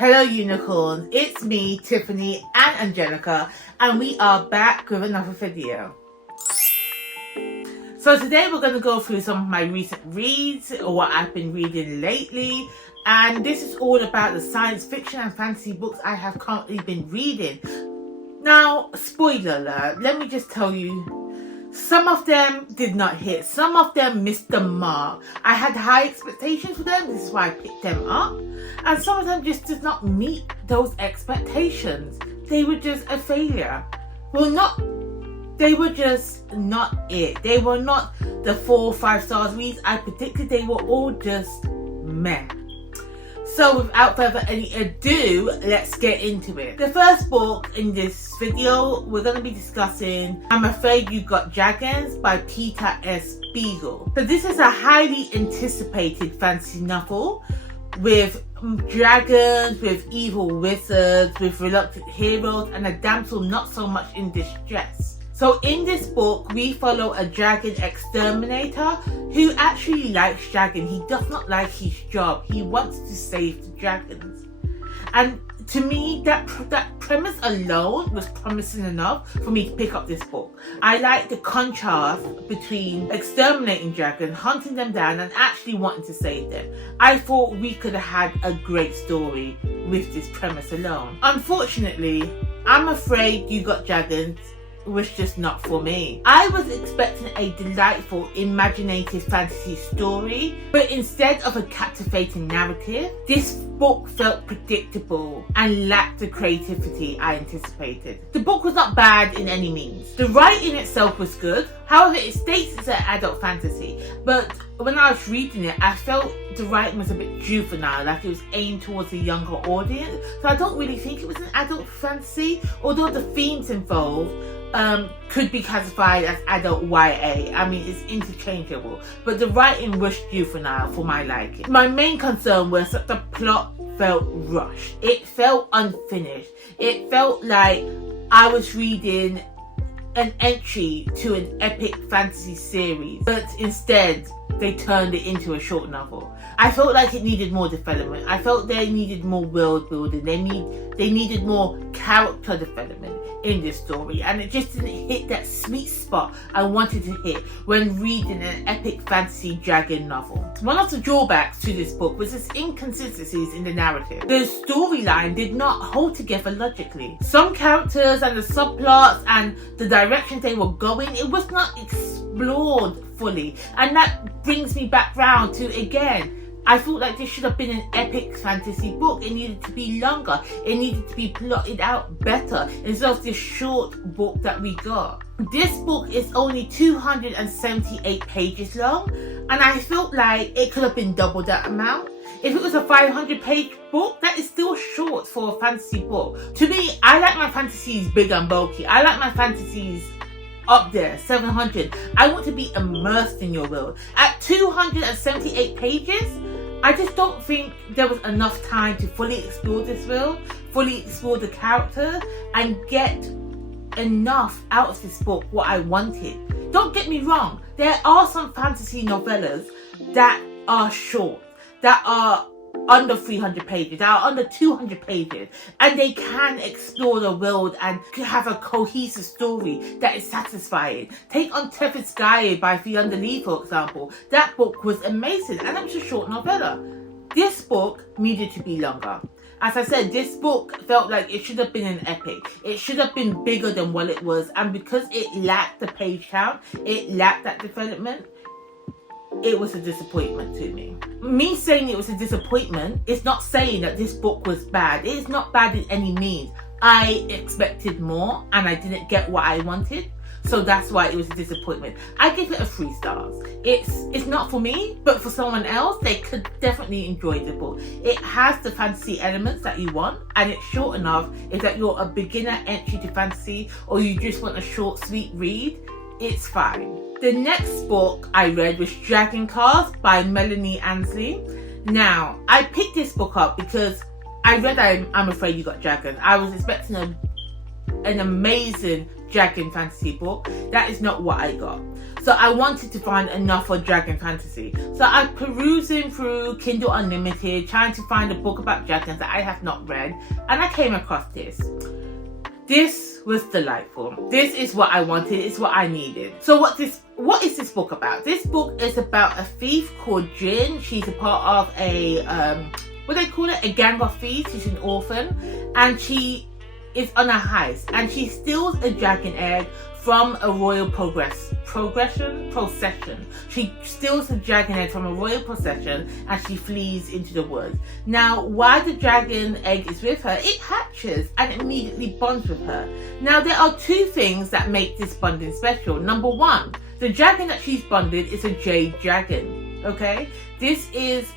Hello unicorns, it's me, Tiffany and Angelica, and we are back with another video. So today we're going to go through some of my recent reads, or what I've been reading lately, and this is all about the science fiction and fantasy books I have currently been reading. Now, spoiler alert, let me just tell you, some of them did not hit, some of them missed the mark. I had high expectations for them, this is why I picked them up, and some of them just did not meet those expectations. They were just a failure. They were just not it. They were not the 4 or 5 stars reads I predicted. They were all just meh. So without further any ado, let's get into it. The first book in this video, we're going to be discussing I'm Afraid You Got Dragons by Peter S. Beagle. So this is a highly anticipated fantasy novel with dragons, with evil wizards, with reluctant heroes, and a damsel not so much in distress. So in this book, we follow a dragon exterminator who actually likes dragons. He does not like his job. He wants to save the dragons. And to me, that premise alone was promising enough for me to pick up this book. I like the contrast between exterminating dragons, hunting them down, and actually wanting to save them. I thought we could have had a great story with this premise alone. Unfortunately, I'm Afraid You Got Dragons was just not for me. I was expecting a delightful, imaginative fantasy story, but instead of a captivating narrative, this book felt predictable and lacked the creativity I anticipated. The book was not bad in any means. The writing itself was good, however it states it's an adult fantasy, but when I was reading it, I felt the writing was a bit juvenile, like it was aimed towards a younger audience, so I don't really think it was an adult fantasy, although the themes involved could be classified as adult YA. I mean, it's interchangeable, but the writing was juvenile for my liking. My main concern was that the plot felt rushed. It felt unfinished. It felt like I was reading an entry to an epic fantasy series, but instead they turned it into a short novel. I felt like it needed more development. I felt they needed more world building. They needed more character development in this story, and it just didn't hit that sweet spot I wanted to hit when reading an epic fantasy dragon novel. One of the drawbacks to this book was its inconsistencies in the narrative. The storyline did not hold together logically. Some characters and the subplots and the directions they were going, it was not explored fully, and that brings me back round to, again, I felt like this should have been an epic fantasy book. It needed to be longer. It needed to be plotted out better instead of this short book that we got. This book is only 278 pages long, and I felt like it could have been double that amount. If it was a 500-page book, that is still short for a fantasy book. To me, I like my fantasies big and bulky. I like my fantasies up there, 700. I want to be immersed in your world. At 278 pages, I just don't think there was enough time to fully explore this world, fully explore the characters, and get enough out of this book what I wanted. Don't get me wrong, there are some fantasy novellas that are short, that are under 300 pages, that are under 200 pages, and they can explore the world and have a cohesive story that is satisfying. Take Untethered Sky by Fiona Lee, for example. That book was amazing, and it was a short novella. This book needed to be longer. As I said, this book felt like it should have been an epic. It should have been bigger than what it was, and because it lacked the page count, it lacked that development, it was a disappointment to me. Me saying it was a disappointment is not saying that this book was bad. It is not bad in any means. I expected more and I didn't get what I wanted, so that's why it was a disappointment. I give it a 3 stars. It's not for me, but for someone else, they could definitely enjoy the book. It has the fantasy elements that you want, and it's short enough if that you're a beginner entry to fantasy or you just want a short, sweet read. It's fine. The next book I read was Dragon Cast by Melanie Ansley. Now, I picked this book up because I read I'm Afraid You Got Dragons. I was expecting an amazing dragon fantasy book. That is not what I got. So I wanted to find enough for dragon fantasy. So I'm perusing through Kindle Unlimited, trying to find a book about dragons that I have not read, and I came across this. This was delightful. This is what I wanted. It's what I needed. So what is this book about? This book is about a thief called Jin. She's a part of a what do they call it? A gang of thieves. She's an orphan, and she is on a heist, and she steals a dragon egg from a royal procession. She steals a dragon egg from a royal procession, and she flees into the woods. Now, while the dragon egg is with her, it hatches and immediately bonds with her. Now, there are two things that make this bonding special. Number one, the dragon that she's bonded is a jade dragon. Okay, this is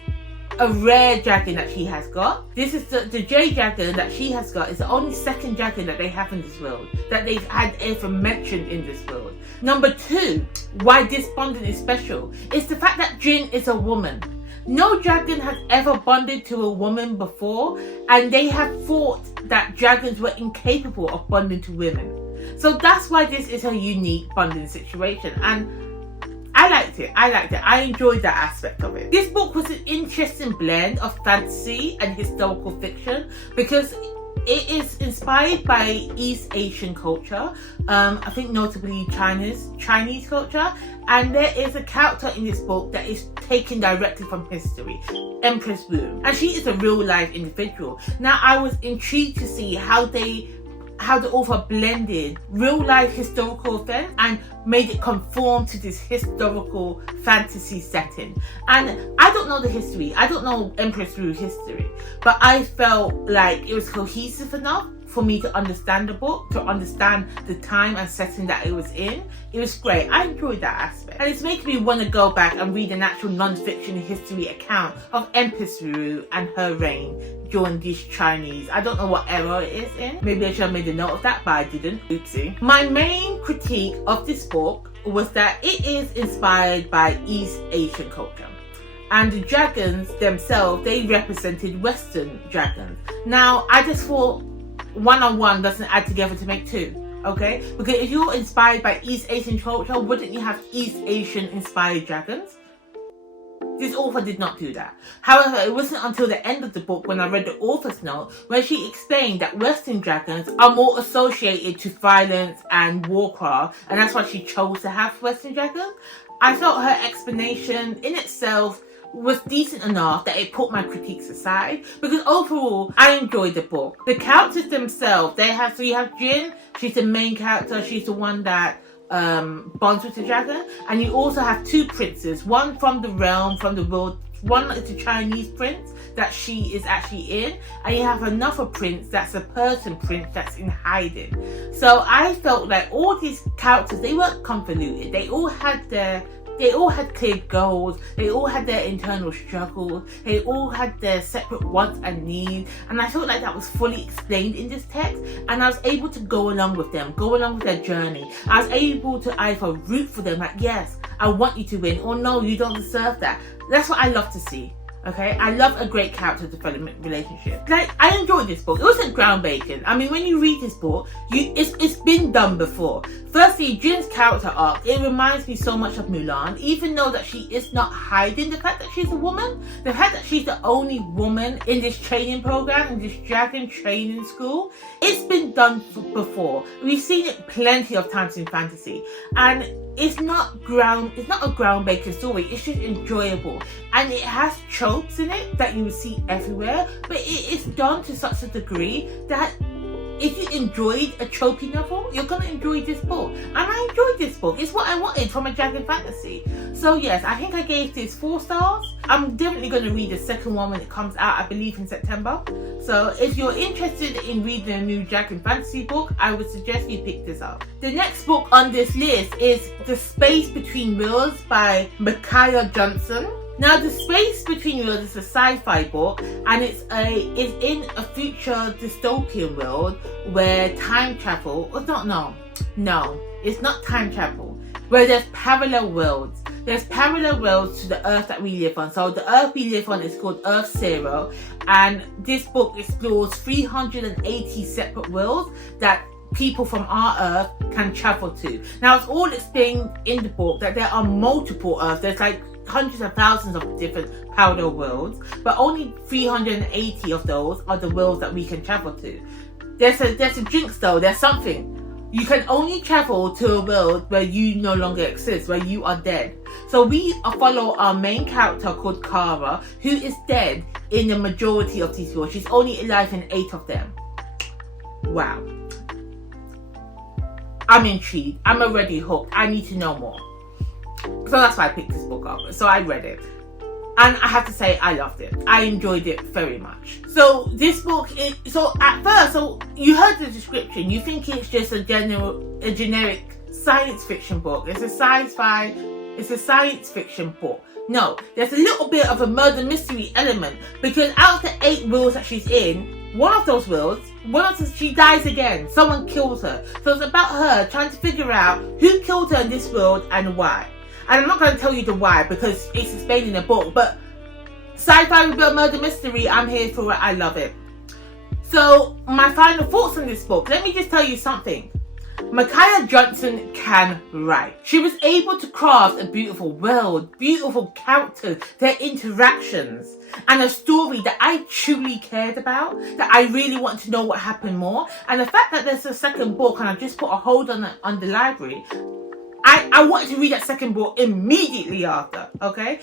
a rare dragon that she has got. This is the jade dragon that she has got is the only second dragon that they have in this world, that they've had ever mentioned in this world. Number two, why this bonding is special, is the fact that Jin is a woman. No dragon has ever bonded to a woman before, and they have thought that dragons were incapable of bonding to women. So that's why this is a unique bonding situation, and I liked it. I enjoyed that aspect of it. This book was an interesting blend of fantasy and historical fiction because it is inspired by East Asian culture, I think notably Chinese culture, and there is a character in this book that is taken directly from history, Empress Wu, and she is a real life individual. Now, I was intrigued to see how the author blended real life historical events and made it conform to this historical fantasy setting. And I don't know the history, I don't know Empress Wu history, but I felt like it was cohesive enough for me to understand the book, to understand the time and setting that it was in. It was great. I enjoyed that aspect. And it's making me want to go back and read an actual non-fiction history account of Empress Wu and her reign during this Chinese, I don't know what era it is in. Maybe I should have made a note of that, but I didn't. Oopsie. My main critique of this book was that it is inspired by East Asian culture. And the dragons themselves, they represented Western dragons. Now, I just thought one-on-one doesn't add together to make two, okay? Because if you're inspired by East Asian culture, wouldn't you have East Asian inspired dragons? This author did not do that. However, it wasn't until the end of the book when I read the author's note where she explained that Western dragons are more associated to violence and warcraft, and that's why she chose to have Western dragons. I felt her explanation in itself was decent enough that it put my critiques aside, because overall I enjoyed the book. The characters themselves, so you have Jin, she's the main character, she's the one that bonds with the dragon, and you also have two princes, one from the realm, from the world. One is the Chinese prince that she is actually in, and you have another prince that's a Persian prince that's in hiding. So I felt like all these characters, they weren't convoluted. They all had clear goals, they all had their internal struggles, they all had their separate wants and needs, and I felt like that was fully explained in this text, and I was able to go along with them, go along with their journey. I was able to either root for them, like, yes, I want you to win, or no, you don't deserve that. That's what I love to see. Okay, I love a great character development relationship. Like, I enjoyed this book. It wasn't groundbreaking. I mean, when you read this book, it's been done before. Firstly, Jin's character arc, it reminds me so much of Mulan, even though that she is not hiding the fact that she's a woman. The fact that she's the only woman in this training program, in this dragon training school, it's been done before. We've seen it plenty of times in fantasy, and it's not a groundbreaking story. It's just enjoyable, and it has tropes in it that you will see everywhere, but it is done to such a degree that if you enjoyed a tropey novel, you're gonna enjoy this book. And I enjoyed this book. It's what I wanted from a dragon fantasy. So yes, I think I gave this 4 stars. I'm definitely going to read the second one when it comes out, I believe in September. So if you're interested in reading a new dragon fantasy book, I would suggest you pick this up. The next book on this list is The Space Between Worlds by Micaiah Johnson. Now, The Space Between Worlds is a sci-fi book, and it's in a future dystopian world where time travel, no, it's not time travel, where there's parallel worlds. There's parallel worlds to the Earth that we live on. So the Earth we live on is called Earth Zero, and this book explores 380 separate worlds that people from our Earth can travel to. Now, it's all explained in the book that there are multiple Earths. There's like hundreds of thousands of different parallel worlds, but only 380 of those are the worlds that we can travel to. There's a jinx though. There's something. You can only travel to a world where you no longer exist, where you are dead. So we follow our main character called Kara, who is dead in the majority of these worlds. She's only alive in 8 of them. Wow. I'm intrigued. I'm already hooked. I need to know more. So that's why I picked this book up. So I read it. And I have to say, I loved it. I enjoyed it very much. So this book is, so at first, so you heard the description, you think it's just a generic science fiction book. It's a science fiction book. No, there's a little bit of a murder mystery element, because out of the 8 worlds that she's in, one of those worlds, she dies again. Someone kills her. So it's about her trying to figure out who killed her in this world and why. And I'm not going to tell you the why because it's explained in the book, but sci-fi with a murder mystery, I'm here for it. I love it. So my final thoughts on this book. Let me just tell you something. Micaiah Johnson can write. She was able to craft a beautiful world, beautiful characters, their interactions, and a story that I truly cared about, that I really want to know what happened more. And the fact that there's a second book and I just put a hold on the library, I wanted to read that second book immediately after, okay?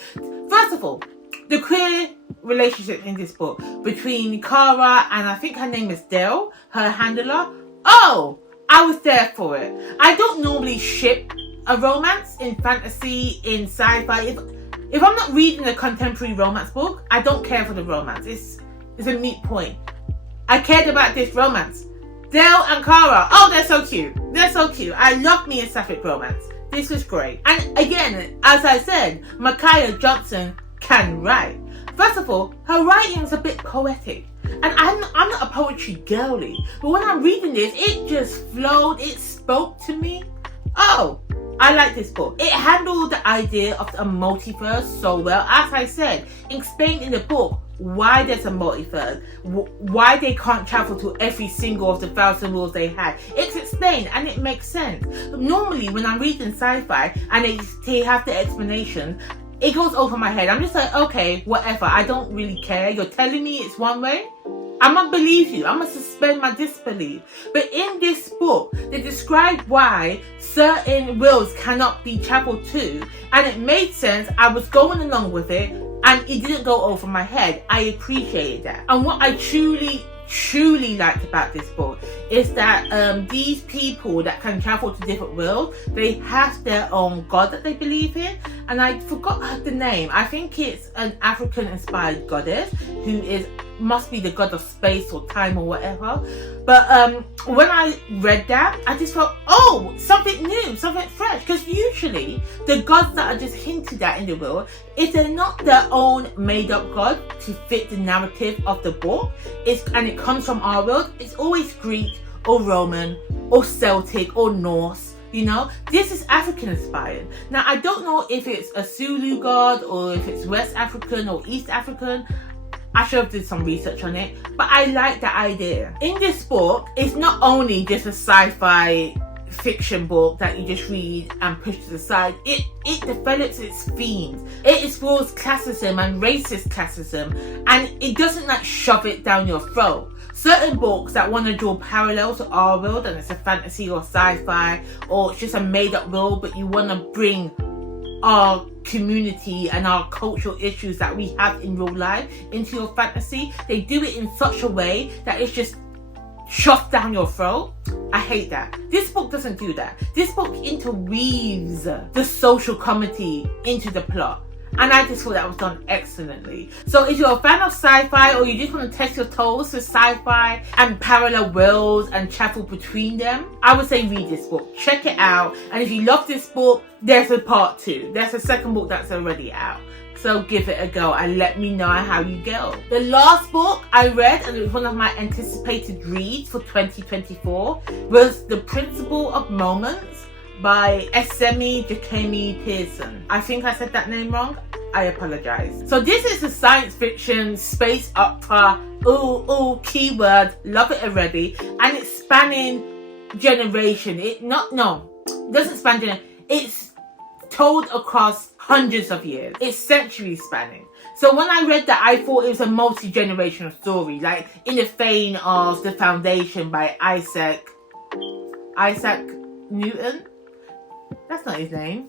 First of all, the queer relationship in this book between Kara and I think her name is Dale, her handler. Oh, I was there for it. I don't normally ship a romance in fantasy, in sci-fi. If I'm not reading a contemporary romance book, I don't care for the romance. It's a neat point. I cared about this romance. Dale and Kara, oh, they're so cute. They're so cute. I love me a sapphic romance. This was great. And again, as I said, Micaiah Johnson can write. First of all, her writing's a bit poetic. And I'm not a poetry girly, but when I'm reading this, it just flowed, it spoke to me. Oh, I like this book. It handled the idea of a multiverse so well. As I said, explained in the book why there's a multiverse, why they can't travel to every single of the 1,000 worlds they had. It's explained and it makes sense. Normally, when I'm reading sci-fi and they have the explanation, it goes over my head. I'm just like, okay, whatever. I don't really care. You're telling me it's one way. I'm gonna believe you. I'm gonna suspend my disbelief. But in this book, they describe why certain worlds cannot be traveled to, and it made sense. I was going along with it, and it didn't go over my head. I appreciated that. And what I truly liked about this book is that these people that can travel to different worlds, they have their own god that they believe in, and I forgot the name. I think it's an African inspired goddess who must be the god of space or time or whatever. But when I read that, I just thought, oh, something new, something fresh. Because usually the gods that are just hinted at in the world, if they're not their own made-up god to fit the narrative of the book, and it comes from our world, it's always Greek or Roman or Celtic or Norse. You know, this is African inspired. Now, I don't know if it's a Zulu god or if it's West African or East African. I should have did some research on it, but I like the idea. In this book, it's not only just a sci-fi fiction book that you just read and push to the side. It develops its themes. It explores classism and racist classism, and it doesn't like shove it down your throat. Certain books that want to draw parallels to our world, and it's a fantasy or sci-fi, or it's just a made-up world, but you want to bring our community and our cultural issues that we have in real life into your fantasy. They do it in such a way that it's just shoved down your throat. I hate that. This book doesn't do that. This book interweaves the social comedy into the plot. And I just thought that was done excellently. So if you're a fan of sci-fi, or you just want to test your toes to sci-fi and parallel worlds and travel between them, I would say read this book. Check it out. And if you love this book, there's a part 2. There's a second book that's already out. So give it a go and let me know how you go. The last book I read, and it was one of my anticipated reads for 2024, was The Principle of Moments by Esemi Jakemi Pearson. I think I said that name wrong. I apologize. So this is a science fiction space opera. Ooh, keyword. Love it already. And it's spanning generation. It doesn't span generation. It's told across hundreds of years. It's century spanning. So when I read that, I thought it was a multi-generational story, like in the vein of The Foundation by Isaac Newton. That's not his name.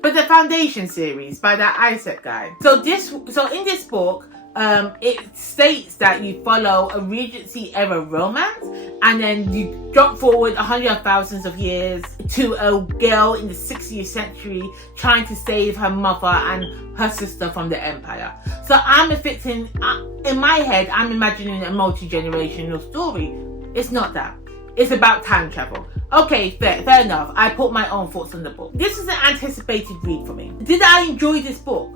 But the Foundation series by that Isaac guy. So in this book, it states that you follow a Regency era romance, and then you jump forward hundreds of thousands of years to a girl in the 60th century trying to save her mother and her sister from the Empire. So in my head, I'm imagining a multi-generational story. It's not that. It's about time travel. Okay, fair enough. I put my own thoughts on the book. This is an anticipated read for me. Did I enjoy this book?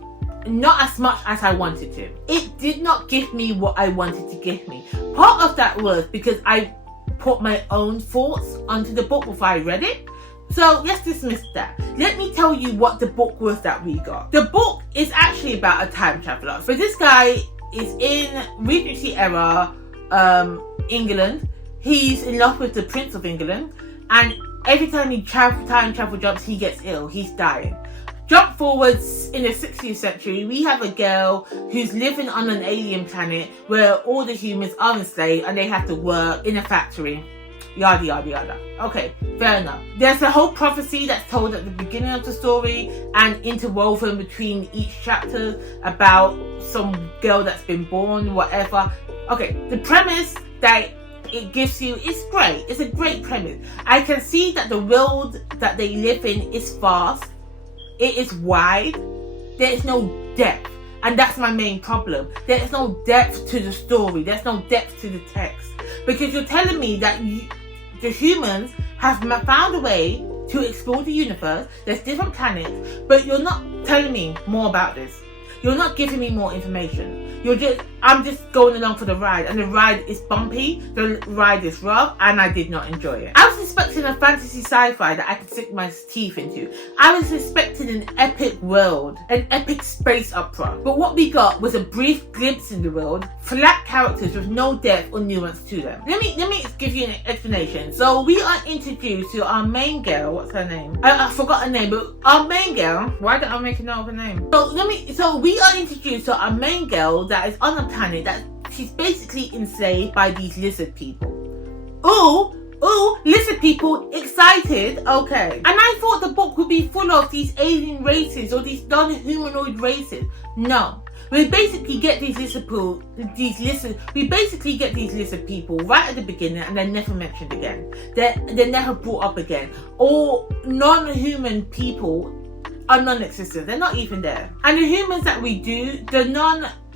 Not as much as I wanted to. It did not give me what I wanted to give me. Part of that was because I put my own thoughts onto the book before I read it. So let's dismiss that. Let me tell you what the book was that we got. The book is actually about a time traveler. So this guy is in Regency era England. He's in love with the Prince of England, and every time he time travel jumps, he gets ill. He's dying. Jump forwards in the 60th century, we have a girl who's living on an alien planet where all the humans are enslaved and they have to work in a factory. Yada yada yada. Okay, fair enough. There's a whole prophecy that's told at the beginning of the story and interwoven between each chapter about some girl that's been born, whatever. Okay, the premise that it gives you is great. It's a great premise. I can see that the world that they live in is vast. It is wide. There is no depth. And that's my main problem. There is no depth to the story. There's no depth to the text. Because you're telling me that the humans have found a way to explore the universe. There's different planets. But you're not telling me more about this. You're not giving me more information. I'm just going along for the ride, and the ride is bumpy, the ride is rough, and I did not enjoy it. I was expecting a fantasy sci-fi that I could sink my teeth into. I was expecting an epic world, an epic space opera. But what we got was a brief glimpse in the world, flat characters with no depth or nuance to them. Let me give you an explanation. So we are introduced to our main girl. What's her name? I forgot her name, but our main girl. Why don't I make a note of her name? So we are introduced to our main girl that is on a planet that she's basically enslaved by these lizard people. Ooh, lizard people, excited, okay. And I thought the book would be full of these alien races or these non-humanoid races. No. We basically get these lizard people right at the beginning, and they're never mentioned again. They're never brought up again. All non-human people are non-existent. They're not even there. And the humans that we do,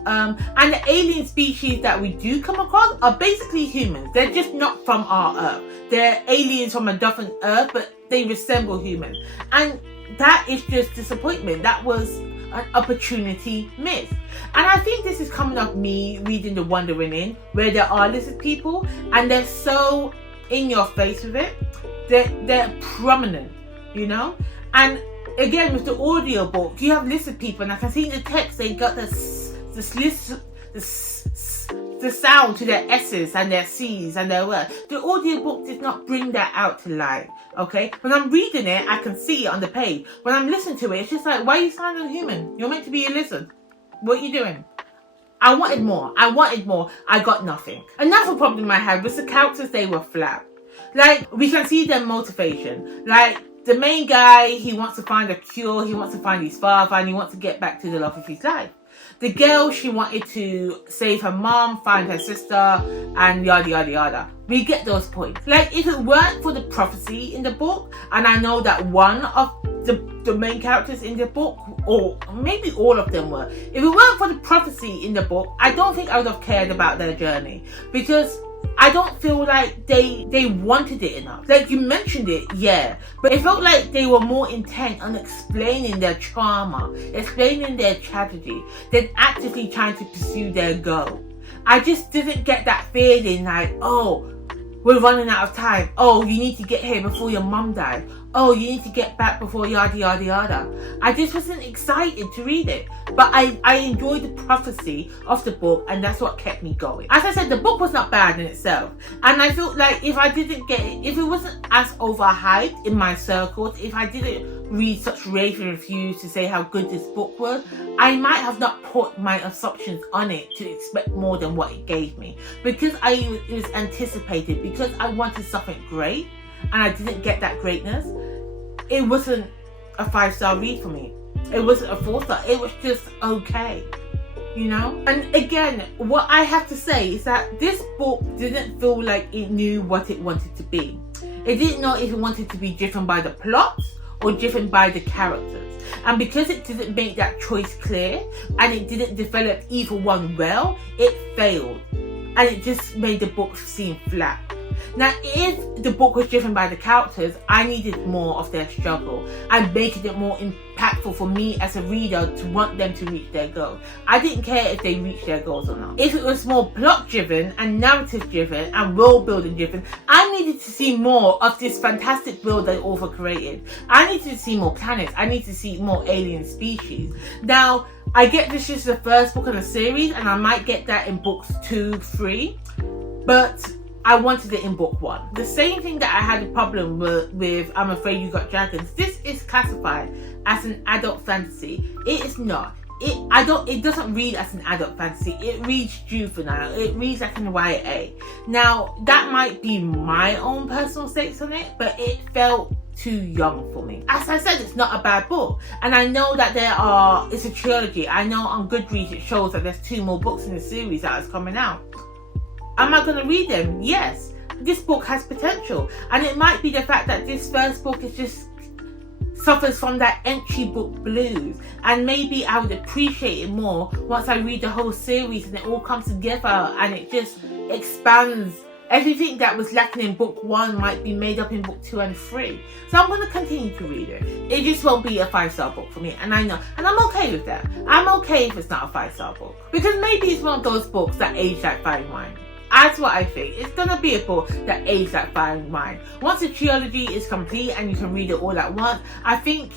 and the alien species that we do come across are basically humans. They're just not from our Earth. They're aliens from a different Earth, but they resemble humans. And that is just disappointment. That was an opportunity missed. And I think this is coming off me reading The Wandering Inn, where there are lizard people, and they're so in your face with it. They're prominent, you know? And again, with the audio book, you have lizard people, and I can see in the text they got the sound to their S's and their C's and their words. The audiobook did not bring that out to life, okay? When I'm reading it, I can see it on the page. When I'm listening to it, it's just like, why are you sounding human? You're meant to be a lizard. What are you doing? I wanted more. I got nothing. Another problem I had was the characters, they were flat. Like, we can see their motivation. Like, the main guy, he wants to find a cure, he wants to find his father, and he wants to get back to the love of his life. The girl, she wanted to save her mom, find her sister, and yada yada yada. We get those points. Like, if it weren't for the prophecy in the book, and I know that one of the main characters in the book, or maybe all of them were, if it weren't for the prophecy in the book, I don't think I would have cared about their journey. Because I don't feel like they wanted it enough. Like, you mentioned it, yeah, but it felt like they were more intent on explaining their trauma, explaining their tragedy, than actively trying to pursue their goal. I just didn't get that feeling like, oh, we're running out of time. Oh, you need to get here before your mum dies. oh, you need to get back before yada yada yada. I just wasn't excited to read it. But I enjoyed the prophecy of the book, and that's what kept me going. As I said, the book was not bad in itself. And I felt like if I didn't get it, if it wasn't as overhyped in my circles, if I didn't read such rave reviews to say how good this book was, I might have not put my assumptions on it to expect more than what it gave me. Because it was anticipated, because I wanted something great, and I didn't get that greatness, it wasn't a 5-star read for me. It wasn't a 4-star. It was just okay, you know? And again, what I have to say is that this book didn't feel like it knew what it wanted to be. It didn't know if it wanted to be driven by the plot or driven by the characters. And because it didn't make that choice clear, and it didn't develop either one well, it failed. And it just made the book seem flat. Now, if the book was driven by the characters, I needed more of their struggle and making it more impactful for me as a reader to want them to reach their goals. I didn't care if they reached their goals or not. If it was more plot driven and narrative driven and world building driven, I needed to see more of this fantastic world that the author created. I needed to see more planets. I needed to see more alien species. Now, I get this is the first book in a series, and I might get that in books 2, 3, but I wanted it in book 1. The same thing that I had a problem with I'm Afraid You Got Dragons. This is classified as an adult fantasy. It is not. It doesn't read as an adult fantasy. It reads juvenile. It reads like an YA. Now, that might be my own personal takes on it, but it felt too young for me. As I said, it's not a bad book. And I know that it's a trilogy. I know on Goodreads it shows that there's 2 more books in the series that is coming out. Am I going to read them? Yes. This book has potential. And it might be the fact that this first book is just suffers from that entry book blues. And maybe I would appreciate it more once I read the whole series and it all comes together and it just expands. Everything that was lacking in book 1 might be made up in book 2 and 3. So I'm going to continue to read it. It just won't be a 5-star book for me. And I know. And I'm okay with that. I'm okay if it's not a 5-star book. Because maybe it's one of those books that age like fine wine. That's what I think. It's going to be a book that ages like fine wine. Once the trilogy is complete and you can read it all at once, I think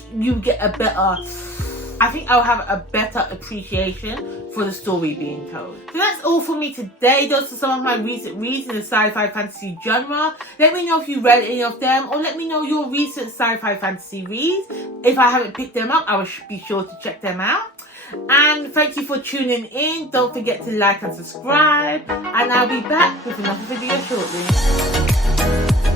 I'll have a better appreciation for the story being told. So that's all for me today. Those are some of my recent reads in the sci-fi fantasy genre. Let me know if you read any of them, or let me know your recent sci-fi fantasy reads. If I haven't picked them up, I will be sure to check them out. And thank you for tuning in. Don't forget to like and subscribe. And I'll be back with another video shortly.